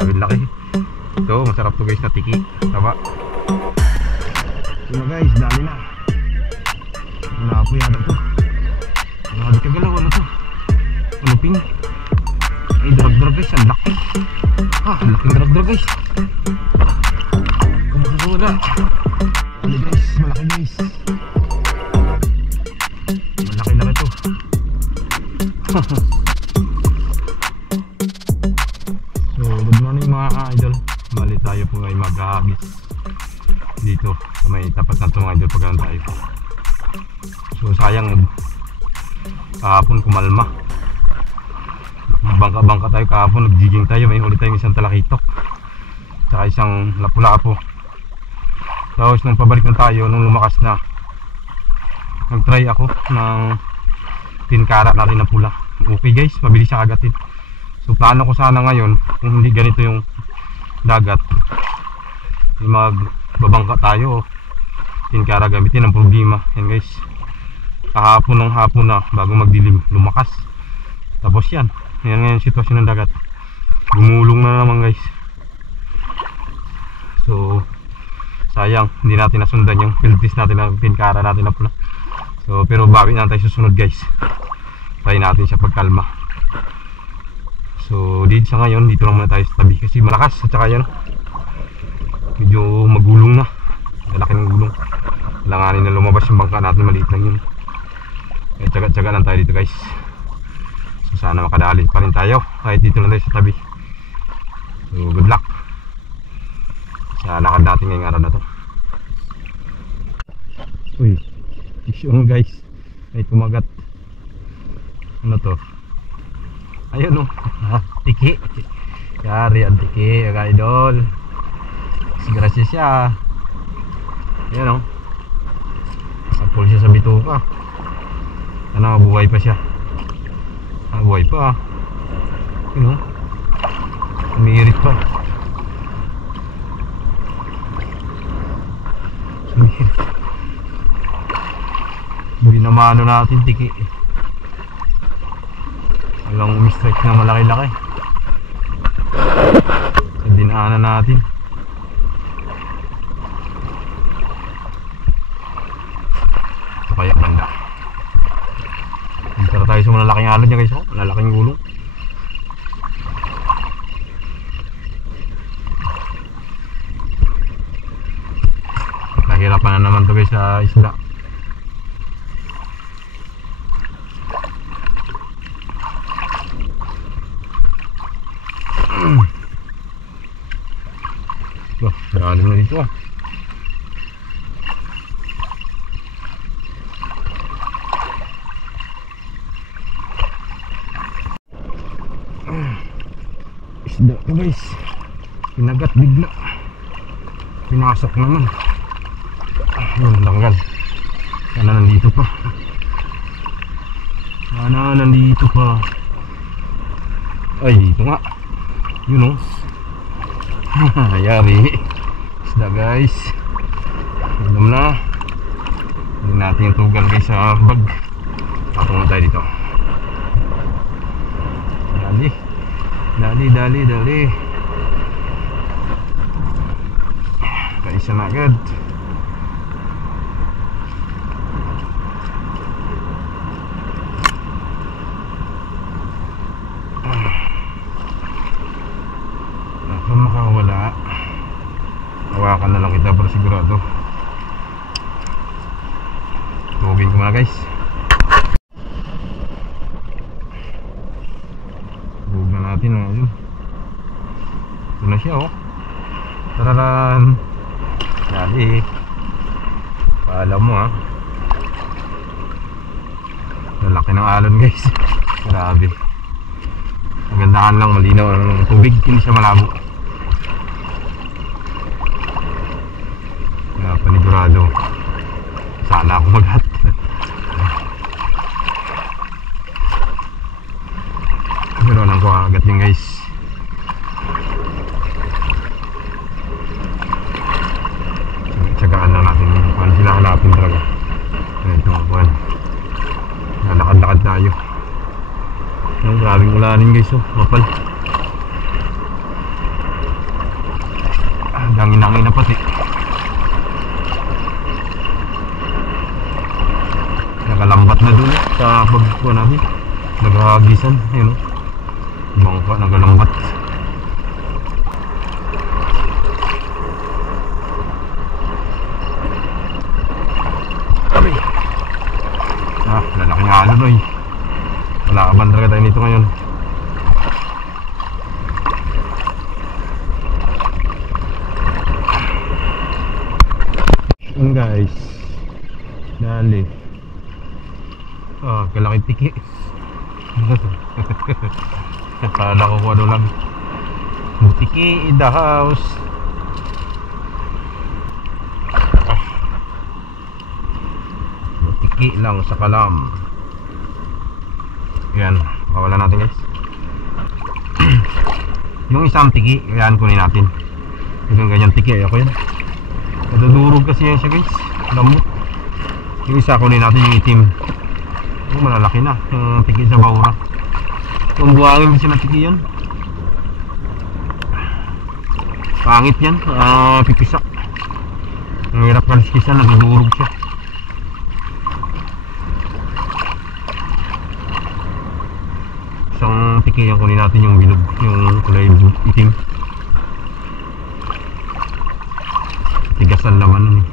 Grabe laki. Ito, masarap to guys na tiki. Taba. Ito na guys, dali na. Wala po yata to. Grabe kagalaw, ano to? Ano ping? Ay, drag guys, ang laki. Ang laking drag guys. Kumakasula. Ano guys, malaki guys. Malaki na ito. So, good morning mga idol. Bali tayo po ngayon mag-habis dito sa may tapat na ito mga idol, pagkaan tayo. So sayang, kahapon kumalma. Bangka-bangka tayo kahapon, nag-jigging tayo. May huli tayong isang talakitok saka isang lapu-lapo. Tapos nung pabalik na tayo, nung lumakas na, nag-try ako ng tinkara na rin na pula. Okay guys, mabilis siya agatin. So plano ko sana ngayon, kung hindi ganito yung dagat, magbabangka tayo, tinkara gamitin. Ang problema yan guys, kahapon ng hapon na bago magdilim, lumakas. Tapos yan ngayon sitwasyon ng dagat, gumulong na naman guys. So sayang, hindi natin nasundan yung field test natin ng tinkara natin na pula. So pero bawi na tayo susunod guys, try natin siya pagkalma. So sa ngayon, dito lang muna tayo sa tabi kasi malakas. At saka yan, medyo magulong na, malaki ng gulong. Langanin na lumabas yung bangka natin, maliit lang yun. Kaya tsaga-tsaga lang tayo dito guys. So sana makadali pa rin tayo kahit dito lang tayo sa tabi. So good luck sa lakad natin ngayong araw na to. Uy, fiction guys, ay kumagat. Ano to? Ayun o, tiki. Yari ang tiki, mga idol. Grasya siya. Ayun o, sapul siya sa bituka. Sana mabuhay pa siya. Mabuhay pa. Ayun o, umiirit pa. Umiirit. Binamano natin tiki. Walang umistrike na malaki-laki sa dinaanan natin. Ito kaya banda. Tara tayo sa malalaking alon niya guys. Malalaking gulong. Nahirapan na naman to guys sa isla. Lalim na dito ah. Isda to guys, pinagat bigla, pinasok naman. Ayun, tanggal. Sana nandito pa. Sana nandito pa. Ay, dito nga. Yun o. Yari isda guys. Alam na, hindi natin yung tugal guys sa bag. Patong na tayo dito. Dali kaisa na agad. Kung makawala, hawakan na lang kita para sigurado. Tugin ko muna guys. Tugin na natin oh. Ito na siya oh. Tararan. Dali. Paalam mo ha. Lalaki ng alon guys. Grabe. Magandahan lang, malinaw ang tubig, hindi siya malabo. Panigurado sana ako maghat. Pero lang ko agad din guys. Tsagaan lang natin kung sila hanapin talaga. Ito nga po, lalakad-lakad tayo. Ang grabing ulanin guys oh, mapal. na doon sa pagkuha natin. Naghahagisan. Ayun o. Bangka, nagalambat. Kami. Lalaki nga ano no eh. Wala ka bandra tayo nito ngayon. Yun guys. Dali. Kalaki tiki. Kala ko ano lang. Butiki in the house. Butiki lang sa kalam. Yan, pawala natin guys. Yung isang tiki, yan kunin natin. Yung ganyan tiki, ayoko yan. Nadudurog kasi yan siya guys. Lambot. Yung isa kunin natin yung itim. Yung malalaki na, yung tiki sa bahura. Kung buhangin kasi na tiki yan. Pangit yan, pipisa. Ang hirap kaliskisan, nadudurog siya. Isang tiki yung kunin natin yung bilog, yung kulay itim. Tigasan naman nun eh.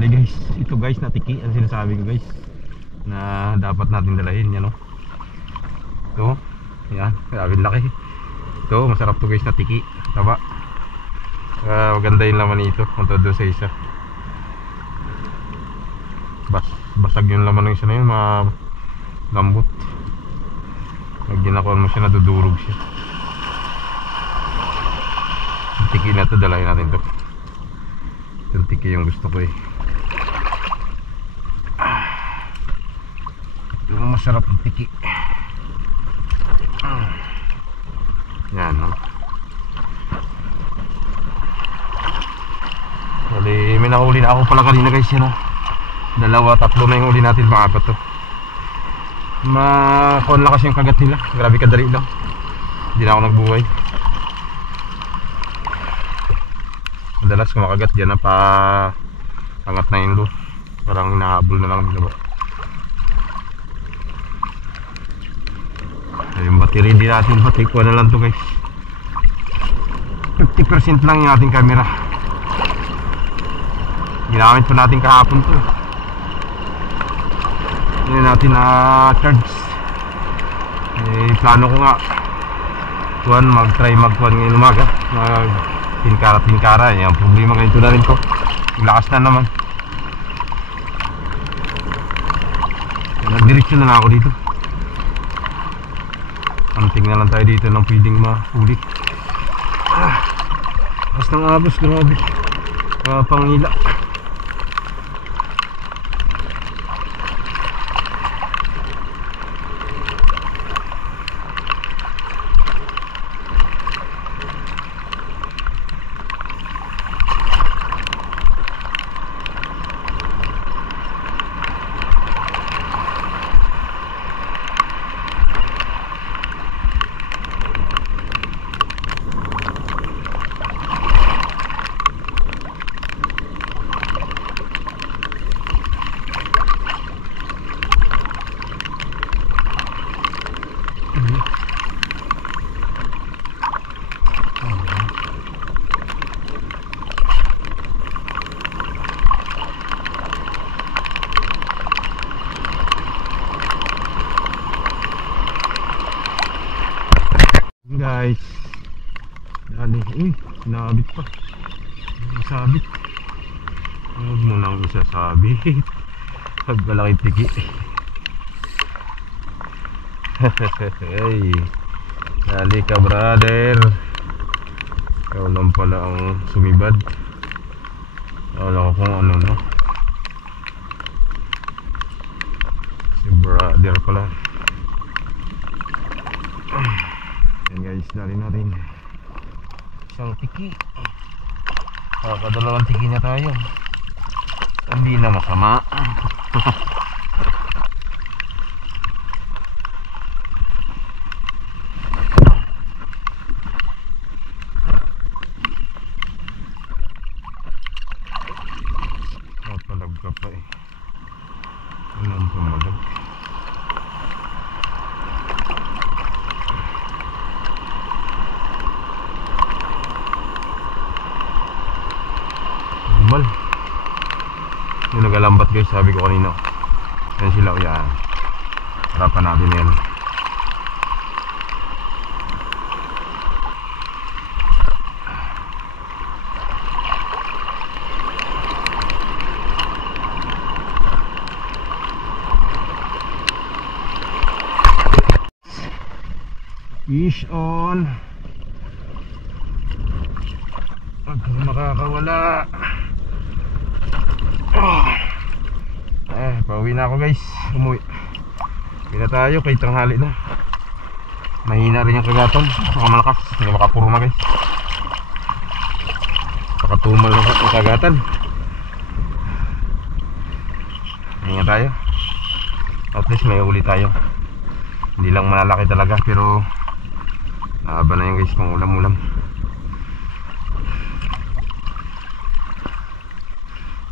Guys, ito guys na tiki ang sinasabi ko guys na dapat natin dalahin yan o. Ito, yan, grabe laki. Ito, masarap to guys na tiki. Taba. Maganda yung laman nito kontra doon sa isa. Basag yung laman ng isa na yun, malambot. Pag ginakuan mo siya, nadudurog siya. Yung tiki na to, dalahin natin to. Yung tiki yung gusto ko eh. Yung masarap yung tiki. Yan no. Bali, may nahuli na ako pala kanina guys yan o. Dalawa, tatlo na yung huli natin, mga apat to. Makuhan lang kasi yung kagat nila. Grabe kadali lang. Hindi na ako nagbuhay. Madalas kumakagat dyan na pa angat na yung lo. Parang hinahabol na lang nila ba. Yung battery hindi natin patik ko na lang to guys. 50% lang yung ating camera. Ginamit pa natin kahapon to. Hindi natin na charge. Plano ko nga mag-try mag-kuhan ngayon umaga, mag-tinkara. Yung problema ganito na rin ko, lakas na naman. Nagdireksyon na ako dito. Anting na lang tayo dito ng pwedeng mahuli. Basta ng abos, grabe. Pangila. Guys, dali, sinabit pa. Isabit. Huwag mo nang isasabit. Pag malaki tiki. Hey, dali ka brother. Ikaw lang pala ang sumibad. Wala ko kung ano no. Si brother pala. Yan guys. guys, dali na rin isang tiki. Kakadalawang tiki na tayo, hindi na masama. Palag ka pa eh. Ano ang pumalag? Normal. Yung nagalambat guys, sabi ko kanina. Yan sila, yan. Harapan natin yan. Fish on. Huwag ka makakawala. Pauwi na ako guys. Umuwi. Uwi na tayo kay tanghali na. Mahina rin yung kagatan. Saka malakas. Hindi makapurma guys. Saka tumal yung kagatan. Hinga tayo. At least may uli tayo. Hindi lang malalaki talaga pero haba na yung guys, pang ulam-ulam.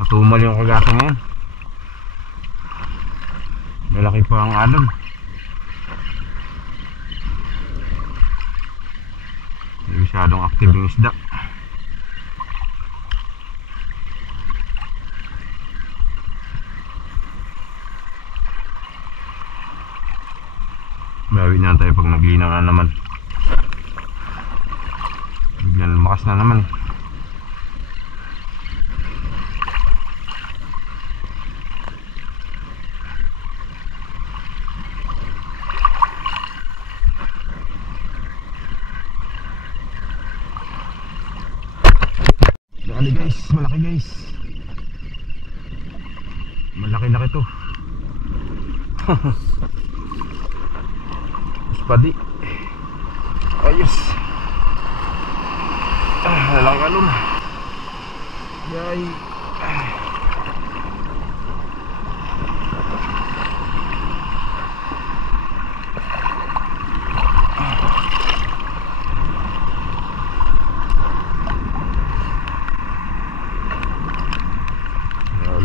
Matumal yung kagatan ngayon. Malaki pa ang alon. Hindi masyadong active yung isda. Bawi na tayo pag naglinaw na naman. Biglang lumakas na naman. Dali guys, malaki guys. Malaki-laki to. Padi. Ayos. Lalang kalon. Yay.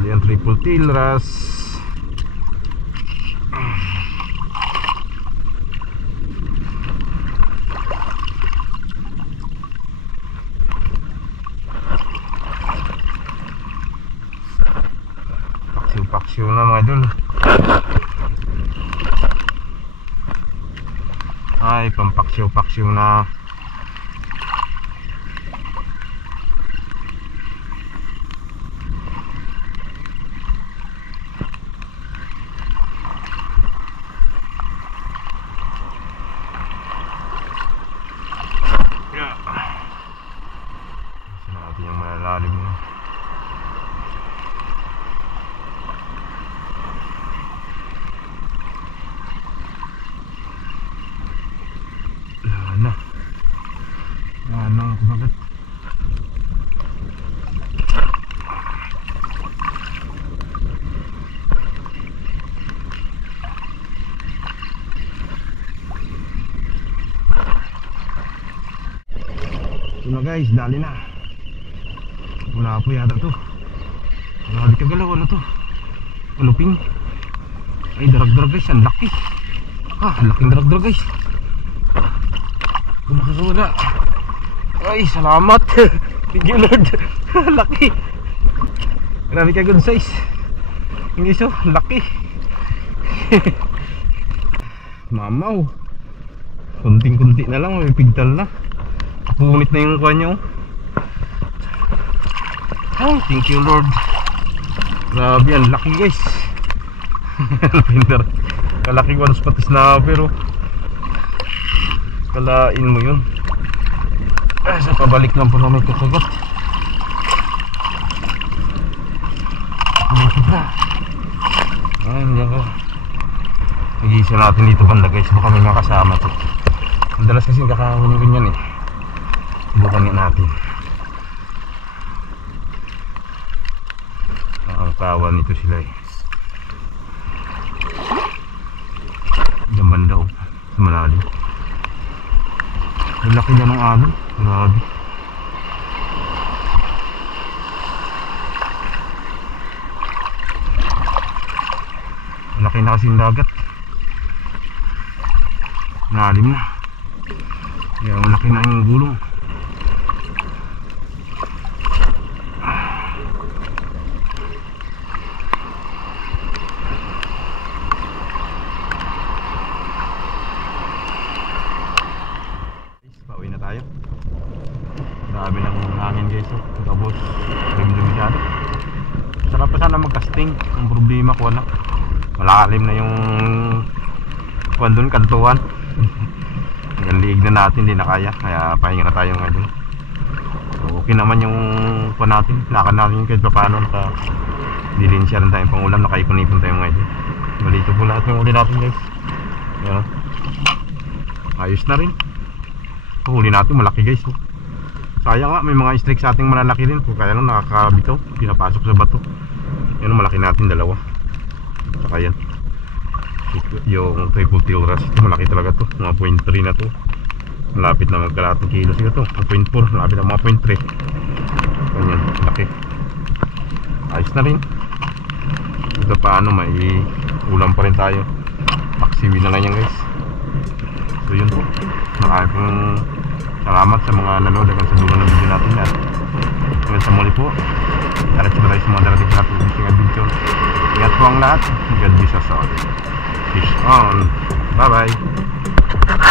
Yan triple tail ras. Paksiw na mga idol. Ay, pampaksiw na. Isa natin yung malalalim na. Ano ang kumagat? Ito na guys, dali na. Wala po yata to. Grabe kagalaw, ano to? Uluping. Ay, darag-darag guys, ang laki. Laking darag-darag guys. Kumakasawala. Ay, salamat. Thank you Lord. Laki. Grabe ka good size. Hindi so, laki. Mamaw. Kunting-kunti na lang, may pigtal na. Punit na yung kuha nyo. Oh, thank you Lord. Grabe, ang laki guys. Kalaki ko halos patis na pero kalain mo yun. Sa pabalik lang po na may kakagat. Ayan, yan ko. Nag-iisa natin dito banda guys, baka may makasama to. Madalas kasi kakahuli ko yan eh. Subukan nga natin. Ang kawan nito sila eh. Diyan banda o, sa malalim. Ang laki na ng alon. Grabe. Ang laki na kasing dagat. Malalim na. Kaya malaki na yung gulong. Pauwi na tayo. Grabe ng hangin guys. Tapos dumi-dumi siya. Sarap pa sana mag-casting. Ang problema ko na malalim na yung kuwan doon, kantuan. Ang liig na natin, hindi na kaya. Kaya pahinga na tayo ngayon. So okay naman yung kuwan natin. Lakad natin kahit pa paano. Dilinsya rin tayong pangulam. Nakaipon-ipon tayo ngayon. Malito po lahat yung uli natin guys. Yan. Ayos na rin. Huli natin malaki guys. Sayang nga, may mga strike sa ating malalaki rin. Kaya lang nakakabitaw, pinapasok sa bato. Yan, malaki natin dalawa. Saka yan, yung triple tail wrasse, malaki talaga to. Mga 0.3 na to. Malapit na magkalating kilo siya to. 0.4, malapit na mga 0.3. Ganyan, laki. Ayos na rin. Ito paano, may ulam pa rin tayo. Maksiwi na lang yan guys. So yun po, marami pong salamat sa mga nanood hanggang sa dulo ng video natin yan. Hanggang sa muli po, diretso na tayo sa mga darating natin sa video. Ingat po ang lahat. God bless us all. Fish on. Bye bye.